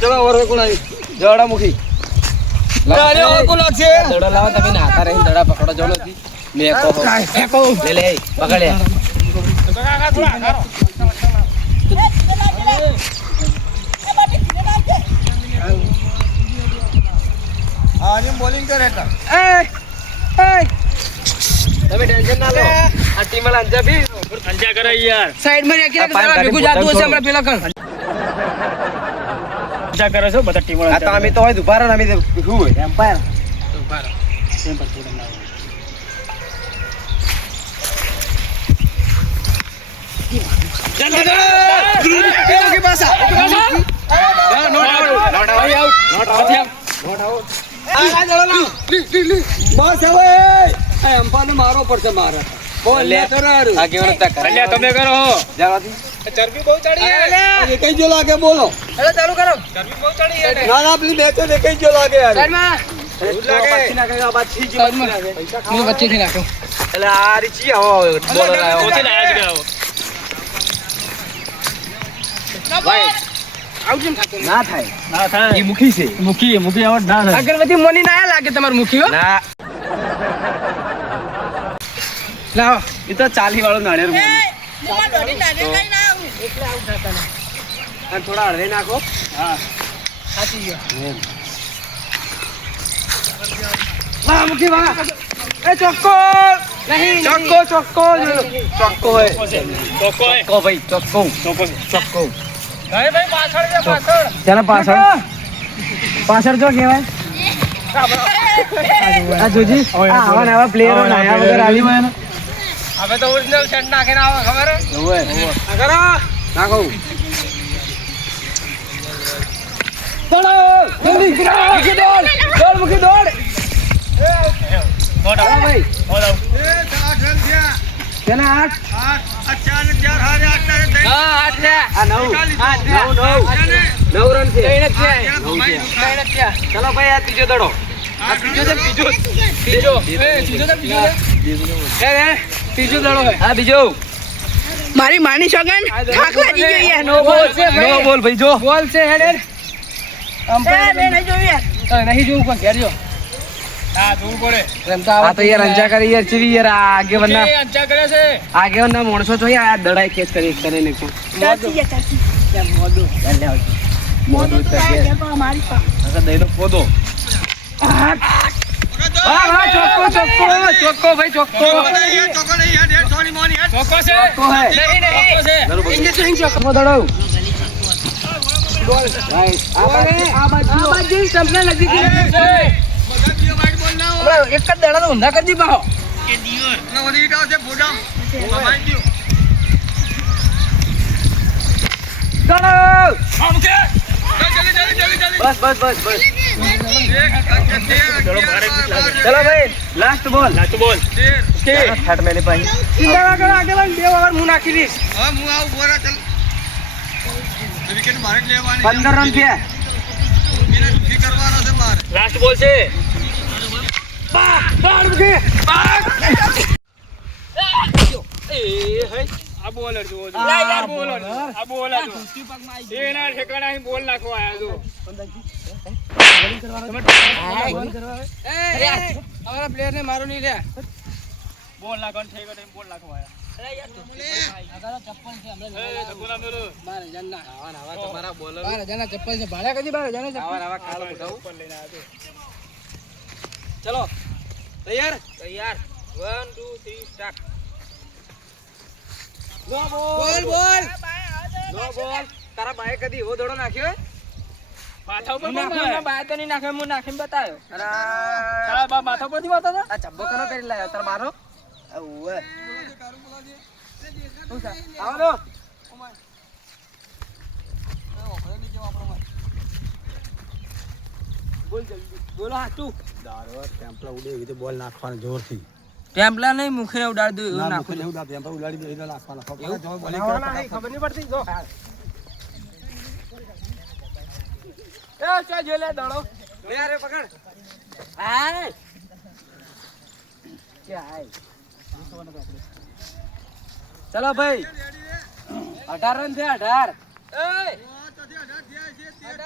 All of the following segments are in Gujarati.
ચલો ઓર કોણ જવડા મુખી. અરે ઓર કોણ લાગશે દડા લાવો તમે નાતા રહીને દડા પકડો જો. નથી મેં કહો. લે લે પકડ લે આની બોલિંગ કરે તા તમે ટેન્શન ના લો. આ ટીમ વાળા અંજા બી. અંજા કરે યાર. સાઈડમાં રાખી આ ભેગું જાતું હશે હમણાં પેલા કણ. અંજા કરે છે બધા ટીમો આ તો અમે તો હોય ઊભા રહો અમે શું હોય? એમ્પાયર બસ હવે. મારો પડશે મારે. તમે કરો. જવાથી. ચરબી બહુ ચડી કઈ જો લાગે બોલો. હેલો ચાલુ કરો. ચરબી બહુ ચડી છે ના ના પેલી મેચ ને કઈ જો લાગે યાર. માં માં અગરબત્તી મોની ના લાગે તમારું મુખી ના. લાવો. એ તો ચાલી વાળો નાળિયેર મોની. અને થોડા હળવે નાખો. સાચી ગયો. વાહ મુખી વાહ. એ ચોક્કો. નહીં ચોક્કો ચોક્કો. ચોક્કો હોય. ચોકો હે ચોક્કો ભાઈ ચોક્કો. ચોકો છે. ચોક્કો. ભાઈ ભાઈ પાછળ છે પાછળ. તેના પાછળ. પાછળ જો કહેવાય. આ જોજી. આ આવા નવા પ્લેયરો નાયા વગર આવી. હવે તો ઓરિજિનલ સેટ નાખીને આવે ખબર? હે? નાખો. જલ્દી મુખી દોડ દોડ મુખી દોડ. ચલો ભાઈ. આ ત્રીજો દડો. ત્રીજો બીજો. ત્રીજો ત્રીજો છે? બીજો છે એ રે ત્રીજો દડો છે. હા બીજો. મારી માની સોગન થાક લાગી ગયો યાર નો બોલ છે નો ભાઈ. બોલ ભાઈ જો. બોલ છે હેડે. ને એ, મેં નહીં જોયું યાર. નહીં જોવું પણ ઘેર જો. હા દૂર પડે રમતા આ તો યાર અંજા કરી યાર ચીવી યાર આ આગેવાન ના એ અંજા કરે છે આગેવાન ના માણસો છો યાર આ દડાઈ કેચ કરી કરીને કોણ ચાલતી યાર ચાલતી મોઢું તો લાગે છે પણ મારી પાસે અગર દઈનો પોદો વાહ વાહ ચોક્કો ચોક્કો ચોક્કો ભાઈ ચોક્કો ચોકો છે ચોક્કો હે નહીં નહીં બરોબર ઇંગ્લિશ નહીં ચોક્કો ચોક્કો દડો રાઈટ આ બાજુ આ બાજુ આ બાજુ સ્ટમ્પના નજીક હમણાં એક જ દડા તો ઊંધા કરી દી પાહો દડો હા મૂકે બસ બસ બસ બસ ચલો બારે મિનિટ ભાઈ લાસ્ટ બોલ લાસ્ટ બોલ કે થાટ મેલે ભાઈ. ચિંતા કરો આગળ બે વગર હું નાખી દઈશ. પંદર રન થયા. લાસ્ટ બોલ છે આ બોલર જુઓ. આ બોલર આ બોલર જુઓ. એના ઠેકાણા અહીં બોલ નાખવા આયા જો અમારા પ્લેયર ને મારો નહીં લે બોલ નાખવાનું થઈ ગયું બોલ નાખવા આયા. ચપ્પલ છે ભાડા કદી બાર ચલો. તૈયાર? તૈયાર. 1 2 3 સ્ટાર્ટ. બોલ બોલ. નો બોલ. તારા બાએ કદી એવો દોડો નાખ્યો માથા ઉપર બોલ તો નહીં નાખ્યો હું નાખીને બતાવ્યો અરે. તારા બા માથા પરથી મારતા હતા? આ ચબ્બો કનો કરી લાયો તાર મારો ઓવે આવો દો બોલો હાચું ટેમ્પલા ઉડે એવી બોલ નાખવાનો જોરથી. ટેમ્પલા નહીં મુખે ઉડાડી દઉં એવું નાખું એવું ના ટેમ્પલા ઉડાડી દે એટલે નાખો એવું? જો નહીં, ખબર નહીં પડતી જો. એ ચાલ જો લે દડો. લે અરે પકડ. હાય. ચલો ભાઈ. અઢાર રન છે અઢાર. એ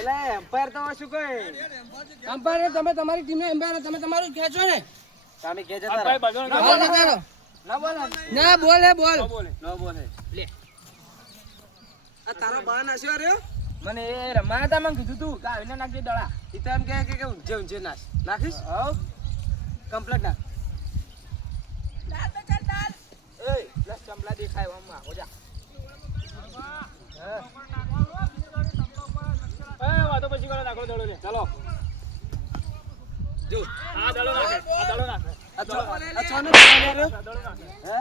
એટલે એમ્પાયર તો શું કહે? એમ્પાયર તમે તમારી ટીમે એમ્પાયર તમે તમારું ખેંચો ને. રહો. બાજુનો ના બોલે બોલ. ના બોલે બોલ. ન બોલે. ન બોલે. આ તારો બા નાસ્યો રહ્યો મને એ રમાયા હતા મને કીધું તું કે આવીને નાખજે દડા ઈ તો એમ કહે કે ઊંચે ઊંચે નાખ. નાખીશ? હવ કમ્પ્લીટ નાખ. એ પ્લસ ચમલા દેખાય આમ આવો જા. એ વાતો પછી કરો નાખો દડો ચાલો. જો. આ દડો નાખે આ દડો નાખે. આ છો આ છો ને બોલાઈ રહ્યો આ દડો નાખે. હે?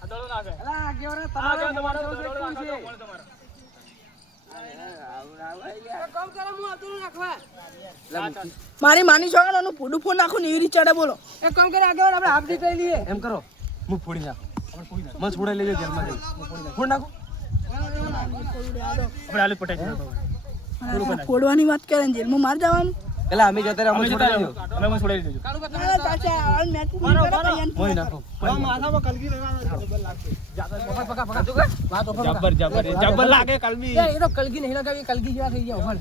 આ દડો નાખે. અલા આ તમારો તમારો તમારો દડો કોણ નાખો છે? તો કોણ તમારો? આવું આવું આઈ કામ કરો હું આવતું નાખવા લા મૂકી. મારી માની છોકરા એનું પૂડું ફોન નાખું ને એવી રીતે ચડે બોલો. એક કામ કરે આગળ આપણે હાફ ડી લઈએ. એમ કરો. હું ફોડી નાખું. મસ્ત છોડાઈ લેજો જેલમાં જઈ ફોડ નાખો? આપણે આલુ પટાઈ ફોડવાની વાત કરે ને જેલમાં માર જવાનું. એટલે અમે જતા રહ્યા અમે અમે જતા રહ્યો. અમે છોડાઈ દીધું જબર જબર જબર લાગે કલબી એ તો કલગી નહીં લગાવી કલગી જેવા થઈ ગયા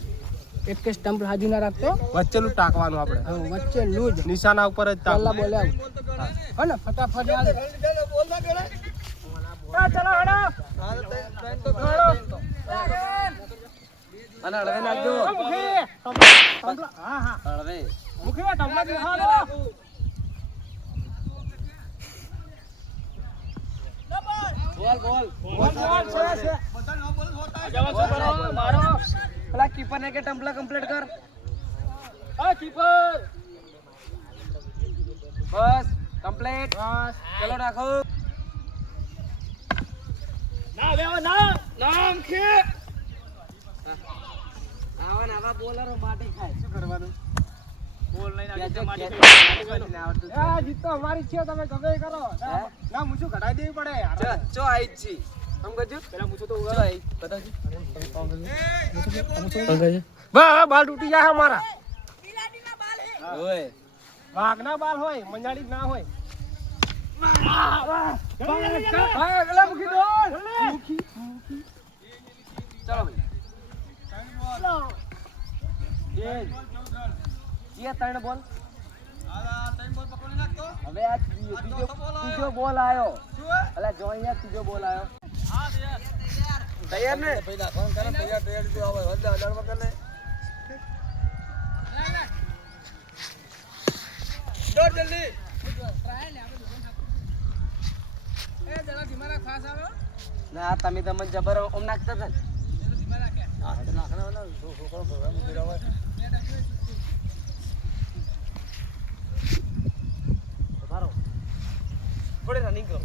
એક કે સ્ટમ્પ હાજુ ના રાખતો. વચ્ચેલું ટાંકવાનું આપણે. વચ્ચે લૂજ નિશાના ઉપર જ પહેલા બોલે હો ને ફટાફટ યાદ બોલ ના કરે ચલો હડો અને હળવે નાખજો. મુખી હા હા. હળવે મુખી ટમલા દી હાલો બોલ બોલ. બોલ બોલ છે છે. બધા નો બોલ. હોતા જવા મારો. પેલા કીપર ને કે ટમ્પલા કમ્પ્લીટ કર. આ કીપર બસ કમ્પ્લીટ બસ. ચલો નાખો ના બેવા ના નામ કે આવા ને આવા બોલરો માટી ખાય. શું કરવાનું? બોલ જ આ જીત તો અમારી છે તમે ગમે કરો. હે? ના મુછું ઘટાઈ દેવી પડે યાર. ચો આઈ જ છી. આમ કરજો. પેલા મુછું તો ચો આઈ બતાવજો. વાહ બાલ તૂટી જાય અમારા. ઓય. વાઘ ના બાલ હોય મંજાડી ના હોય. ચલો ભાઈ. બોલ ત્રણ બોલ. હવે આ ત્રીજો ત્રીજો- બોલ આવ્યો. અલા જો અહીંયા ત્રીજો બોલ આવ્યો. તૈયાર. ને? તૈયાર તૈયાર જો આવે હજાર હજાર વગર ને દોડ જલ્દી. ના તમે તમને જબર ઓમ નાખતા હતા થોડી રનિંગ કરો.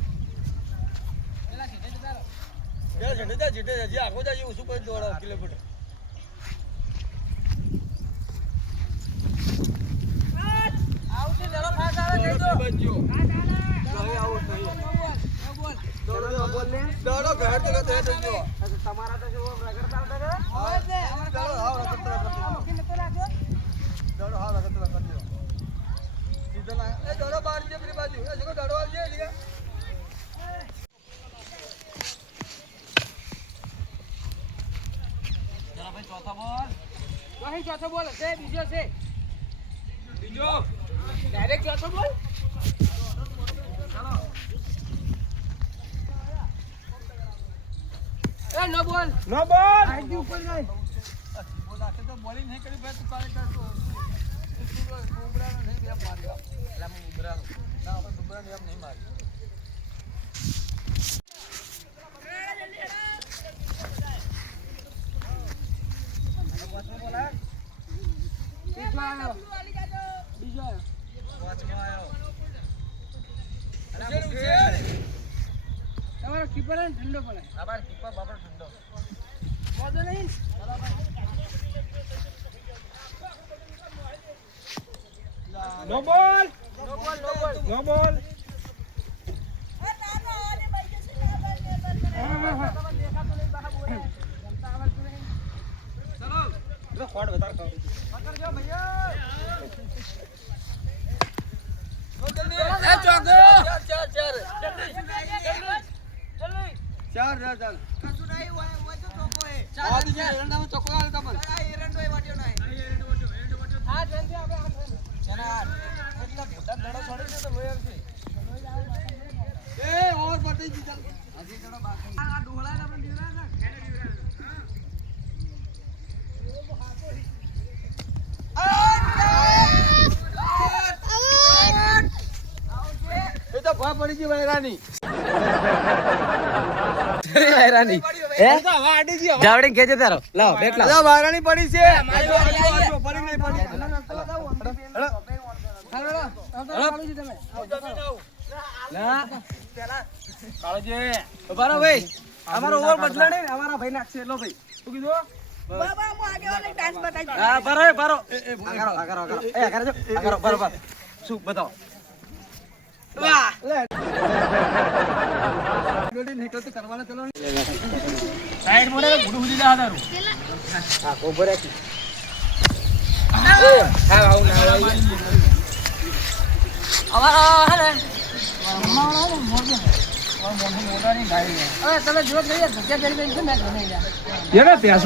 જે જેટે જા જેટે જા જે આગો જા જે ઓછું કરી દોડાવ કિલોમીટર. ચલો બોલ ને દોડો ઘર તો ઘર થઈ ગયો તમારા તો શું રગડતા હતા કે? દોડો હાવ રગતરા કરી દોડો હાવ કરી દો સીધો ના એ દોડો બહાર જે પેલી બાજુ. એ જગો દોડો આવજે ભાઈ ચોથો બોલ. અહીં ચોથો બોલ છે બીજો છે બીજો? ડાયરેક્ટ ચોથો બોલ. એ નો બોલ. નો બોલ. આઈડી ઉપર ગઈ બોલ તો બોલિંગ નહીં. કરી ભાઈ તું કાલે કરતો નહીં બે માર્યો એટલે હું ઉબરાનો ના આપણે ઉબરાનો એમ નહીં માર્યો બીજો આવ્યો બીજો આવ્યો આવ્યો તમારો કીપર હે ને ઠંડો પડે આબાર કીપર બાપર ઠંડો. વાંધો નહીં. નો બોલ નો બોલ ખોડ વધારે ખાવ ચાર ચાર ચાર ચાર ચાર ચાર આ બીજા એરંડામાં ચોખ્ખો આવે તમને. એ ઓવર પતી ગઈ ચાલ. એ પડી ગઈ વૈરાની. જાવડે કેજે તારો લાવ બેટ લાવ વૈરાની પડી છે આજો, આજો, આજો, પડી નહીં, પડી. હેલો. કાળજી ઊભા ભાઈ અમારો ઓવર બદલા નહીં અમારા ભાઈ નાખશે ભાઈ કીધું શું બતાવો લોડી નું ને.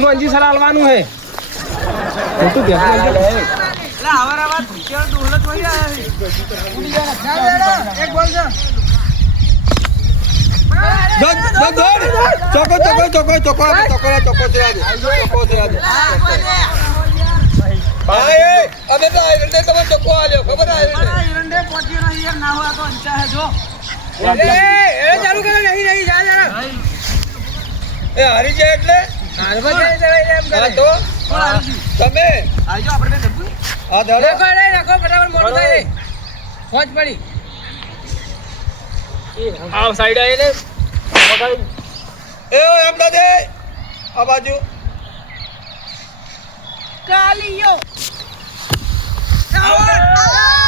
અંજી સલાહ આલવાનું હે ખોટું ભેંસનું અંજી ચોકો ચોકો ચોકો ચોકો ચોકો ચોકો છે આજે. ચોકો છે આજે. હા, એ, અમે તો આયરનને તમને ચોકો આલ્યો, ખબર આયરનને? ઈરંડે પહોંચ્યો નહીં. યાર ના હોય તો અંચા હે જો. ચાલુ કરો નહીં નહીં જા જા. એ હારી જાય એટલે? તમે આવજો આપણે બે ડબ્બુ હા દાડો આવ સાઈડ આવીને એ એમ દાદે આ તમે? આવશે પણ તમે કશી નાખો હા તો બોલા ના નો બોલ આઉટ છે આવ.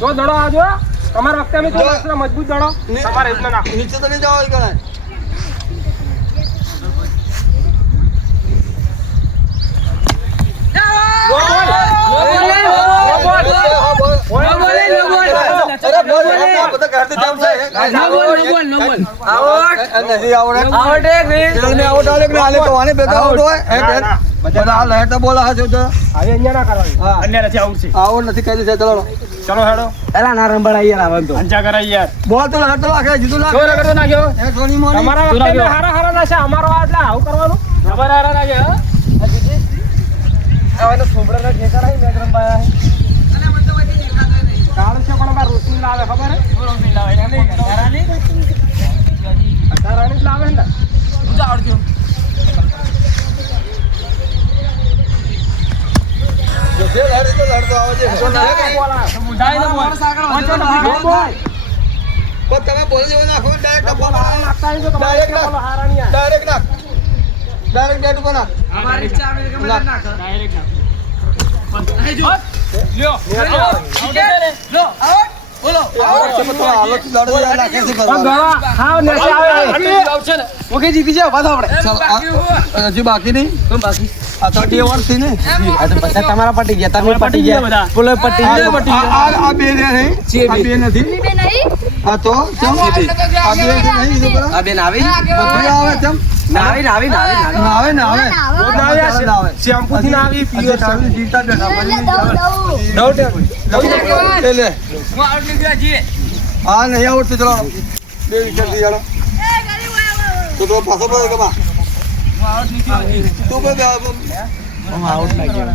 જો દડો આજો તમારા વખતે અમે તો મજબૂત દડો તમારે એટલે નાખો નીચે તો નહીં જવા ગણાય બધા તો બોલા હશે આવું નથી કહી દે ચલો ચલો હેડો. એલા ના રંબડા યાર આવન તો અંજા કરા યાર. બોલ તો તો આખે જીતું લાગે. જો રગડો નાખ્યો. એ કોની મોની. તમારા વખતે મેં હારા હારા છે અમારો આ એટલે આવું કરવાનું. ખબર હારા નાખે હા? આવાનો તો ના ઠેકા નહીં મેં રંબાયા કાળ છે. પણ અમારે રોશની લાવે ખબર હે રોશની લાવે એને અઢારાની અઢારાની જ લાવે ને જે લડે તો લડતો આવે છે પણ તમે બોલ જેવો નાખો ડાયરેક્ટ બોલ ડાયરેક્ટ નાખ ડાયરેક્ટ નાખ ડાયરેક્ટ બેટ ઉપર નાખ અમારી ચા અમે ગમે તે નાખ બોલો આઉટ છે પણ તો હાલો થી લડો યાર નાખે છે કરવા ઓકે જીતી જાવ પાછો આપણે ચાલો આ- હજી બાકી નહીં કોણ બાકી આ થર્ટી ઓવરથી ને આ તો બધા તમારા પટી ગયા તમે પટી ગયા બોલો પટી આ ગયા પટી આ- આ- આ બે રે નહીં આ બે નથી આ તો? ચમ આ બેન આવી બધું આવે ચમ ના આવી ના આવી ના આવી ના આવે. ને આવે ના આવે. શેમ્પુ થી ના આવી. આજે જીતા બેઠા પછી એ લે. હું હા નહીં આવડતું ચલો. બે વિકેટ યાર તો તો પાછો પડે કમા તું કોઈ આઉટ લાગ્યો.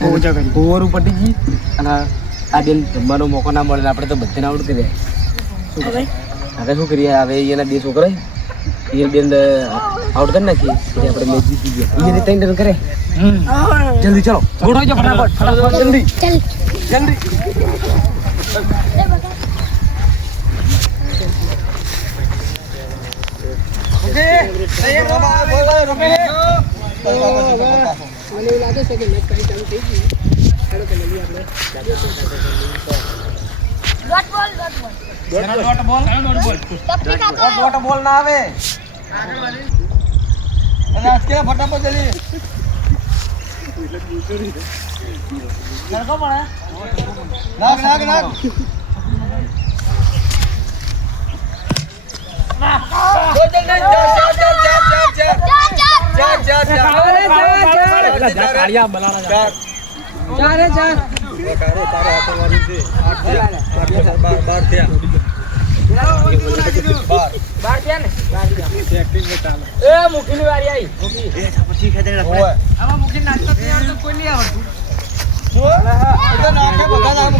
ઓવર પટી ગઈ અને આ બેન જમવાનો મોકો ના મળે ને આપણે તો બધાને આઉટ કરી હવે શું કરીએ? હવે એના બે છોકરા એ બેન આઉટ કરી નાખી. એટલે આપણે મેચ જીતી ગયા. એને ત્રણ રન કરે. જલ્દી ચલો. ગોઠવાઈ જાઓ ફટાફટ. ફટાફટ. જલ્દી. જલ્દી. મને એવું લાગે છે કે મેચ કઈ ચાલુ થઈ ગઈ ચાલો કે મળીએ આપણે મોટો બોલ ના આવે અને આજ કે ફટાફટ જલ્દી નાગ બોલા નાગ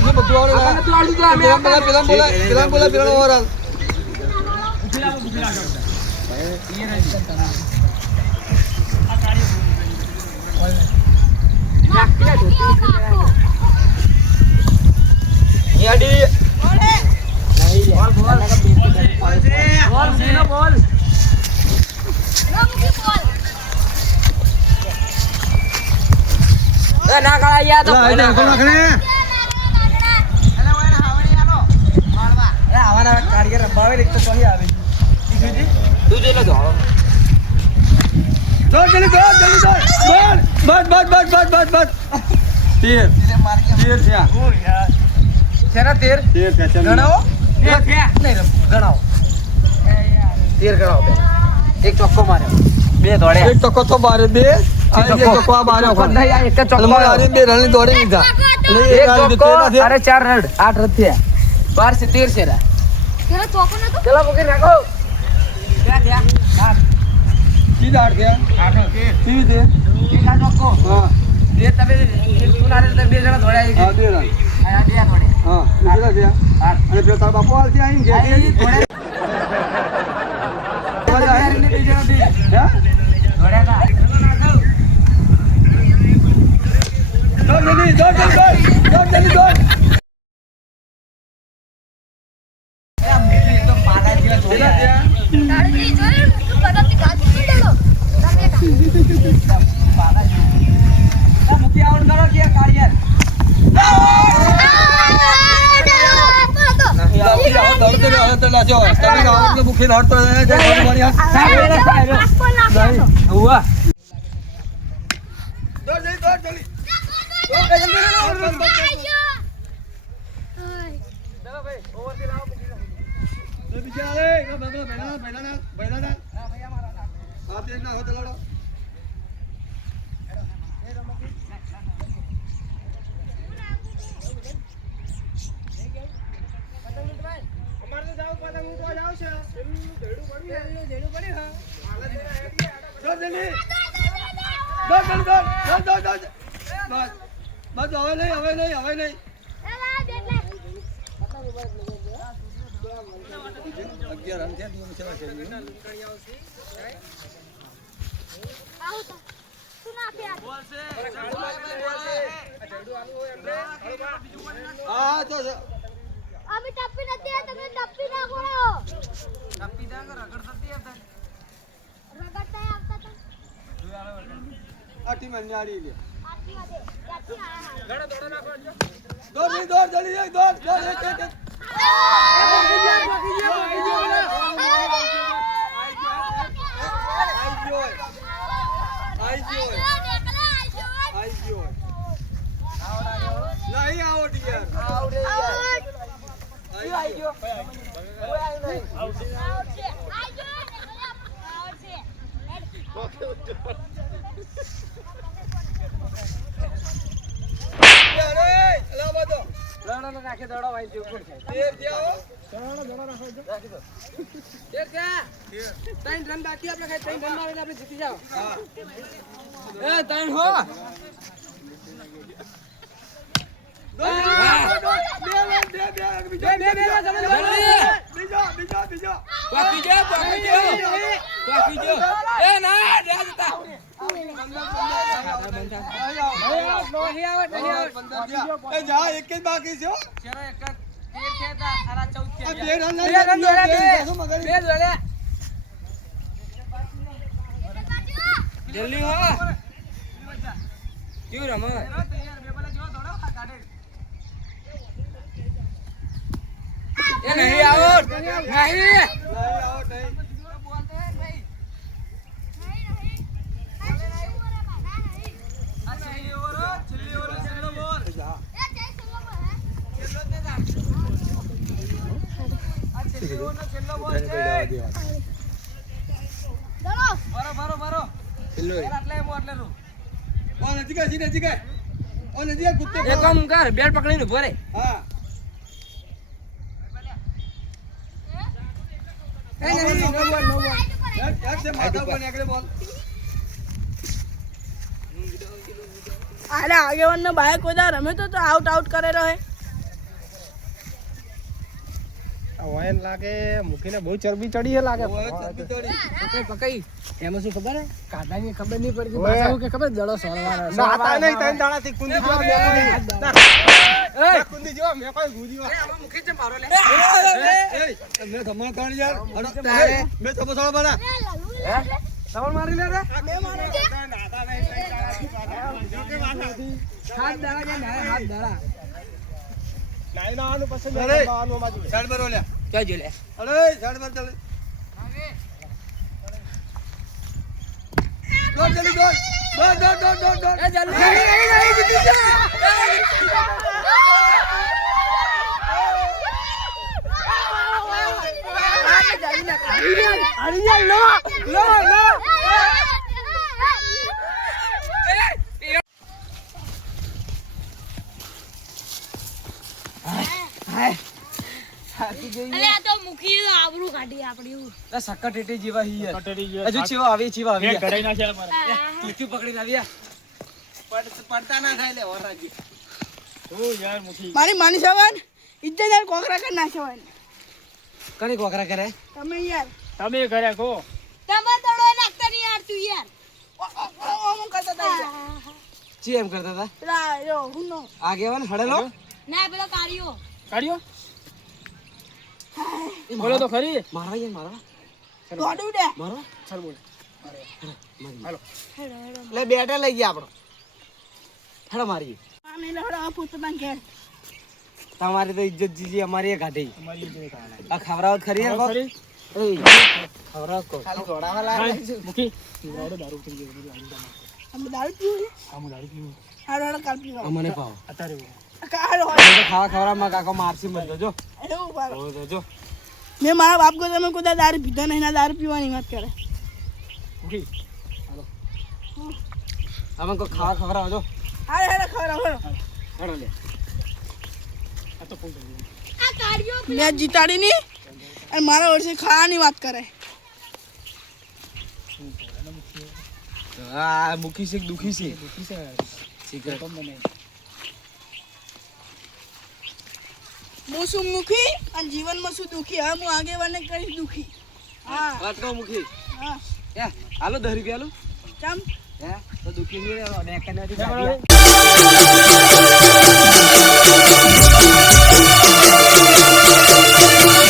તું જોઈ લેજો દોડ જલ્દી દોડ જલ્દી દોડ દોડ બસ બસ બસ બસ બસ બસ તેર. તેર થયા. તેર? તેર. ગણાવો? ગણાવો. તેર ગણાવો બે એક ચોક્કો માર્યો બે દોડ્યા એક ટકો તો બારે બે અને બે ટકો આ બારે ચોક્કો નહીં, આ એક જ ચોક્કો અને મારે આને બે રન દોડી લીધા. એટલે એ એક આ રીતે ચોક્કો તેર થયા. અરે ચાર રન આઠ રન થયા બાર છે તેર છે રા. ચલો પકડી રાખો. સીધા આઠ થયા કેવી રીતે હા. બે તમે તું ના રે બે જણા દોડ્યા એક. હા બે રન આ બે દોડ્યા હા એ કેટલા થયા અને પેલો તારો બાપુ હાલથી આવીને ઘેર મૂકી આવડ કરો કે કાર્યર તો તમે આવો એટલે ભૂખી દોડતો રહે, જાય ગોળી મારી હાથ. દોડ જલ્દી, દોડ જલ્દી. દોડ જલ્દી, દોડ, દોડ, દોડ, દોડ. તો બીજા આવે, એ બધા ભેળા, ભેળા, ભેળા. હા, તે જ નાખો, તો. બસ. હવે નહીં, હવે નહીં, હવે નહીં. હા, તો આવી ટપ્પી નથી આ તમે ટપ્પી ના કરો ટપ્પી દા રગડ થતી હતા રગડ થાય આવતા તો આટી માં નાડી લે આટી માં દે આટી આ ગણ દોડ ના કરજો દોડ ની દોડ જડી જાય દોડ દોડ એક એક બાકી જાય બાકી જાય બાકી જાય આઈ ગયો આઈ ગયો આઈ ગયો આઈ ગયો નહીં આવડી યાર આવડે યાર આવડશે આજો આવડશે અરે અલા બાદો દડો રાખે રાખો જો. રાખી દો. તેર કે? ત્રણ રન બાકી આપણે ખાલી ત્રણ રનમાં આપણે જીતી જાવ હા. એ ત્રણ હો બીજો બીજો બીજો બાકી જો બાકી જો બાકી જો એ ના રાજ તા એ જા એક જ બાકી છે હો. ચલો એક તેર છે તા આરા 14 આ છે બે રન બે લઈ રન દોડ્યા, બે. શું મગાડી? બે દોડ્યા. જલ્દી હો કેવું રમો એ નહીં આઉટ નહીં નહીં, out નહીં. ઓ નજીક આય, સીધે નજીક આય. ઓ નજીક આય, કૂદતે એક કામ કર બેટ પકડીને ઊભો રે. હા એ નહીં નો બોલ નો બોલ હેડ, હેડ છે, માથા ઉપર નીકળે બોલ. અરે આગેવાન નો બાઈક કોઈ રમે તો તો આઉટ આઉટ કરે રહે વાયન લાગે મૂકીને બહુ ચરબી ચડી છે લાગે ચરબી ચડી. પકઈ પકઈ એમાં શું ખબર કાદાની ખબર નહીં પડતી. પાછા હું કે ખબર દડો સોળવાનો નાતા નહીં ત્રણ દાડાથી કુંદી મેં ના, એ કુંદી જેવા મેં કોઈ ગુજી જેવા. આમાં મુખી છે મારો લે એ, મેં ધમાલ કાઢી યાર. તારે. મેં ધમો સાળો બના. સવાલ મારી લે રે નાતા નહીં, ત્રણ દાડાથી જો કે વાતા. હાથ દાડા કે ના હાથ દાડા નાઈ નાવાનું પછી મેં અરે. રમવાનું બાજુ. સાઈડ પર ઓલ્યા. ક્યાં જો લે અરે, સાઈડ પર ચાલે. દોડ, જલ્દી દોડ. દોડ, દોડ, દોડ, દોડ, દોડ. એ જલ્દી નહીં નહીં નહીં જીતી જા અરે આ તો મુખી દો, આબરૂ કાઢી આપણી આ સક્કર ટેટી જેવા હી યાર. કટરી ગયો. હજુ ચેવા આવી ચેવા આવી મે કઢાઈ નાખ્યા મારા. તીખું પકડીને આવ્યા પડતા ના થાય લે, ઓરાજી ઓ યાર મુખી. મારી માની સવાન ઇજ્જતદાર કોકરા કર ના સવાન કણી કોકરા કરે? તમે યાર. તમે કર્યા કહો તમે દડો નાખતા નહીં યાર. તું યાર અમુક કરતા હતા. ચી એમ કરતા હતા? પેલા જો હું નો. આગેવાન હડેલો? ના પેલો કાઢ્યો કાઢ્યો બોલો તો ખરી. મારવા યાર મારવા દોડું દે. મારવા ચાલ બોલ. લે બેટા લઈ ગયા આપણો. હેડો મારી. આને લહડા આ પોતાના ઘેર. તમારી તો ઇજ્જત જીજી અમારી એ કાઢા. આ ખવરાવત ખરી? ખરી? ખવરાવત. ખાલી લાગે હા, દારૂ પી ગયો દઉં. અમે દારૂ પીવું અમે દારૂ પીવું. કાલ અમને પાવ. અત્યારે ખાવા ખવડાવવામાં કાકો મારસી મત જો જો મેં મારા બાપ ગયો તમે કોઈ દારૂ પીધો નહીં ના દારૂ પીવાની વાત કરે. મુખી અમે કોઈ ખાવા ખવડાવો જો હારે હારે ખબર હવે હેડો લે. આ તો મેં જીતાડી ની અને મારા વર્ષે ખાવાની વાત કરે. આ મુખી છે દુખી છે? દુખી છે. સિગરેટ. હું શું મુખી અને જીવનમાં શું દુખી. હા હું આગેવાને કરીશ દુખી. હા. વાત કહું મુખી? હા. હે હાલો ધરી રૂપિયા હાલો ચમ. હે તો દુખી છે ડેકા નથી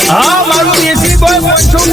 હા મારું દેશી શું છું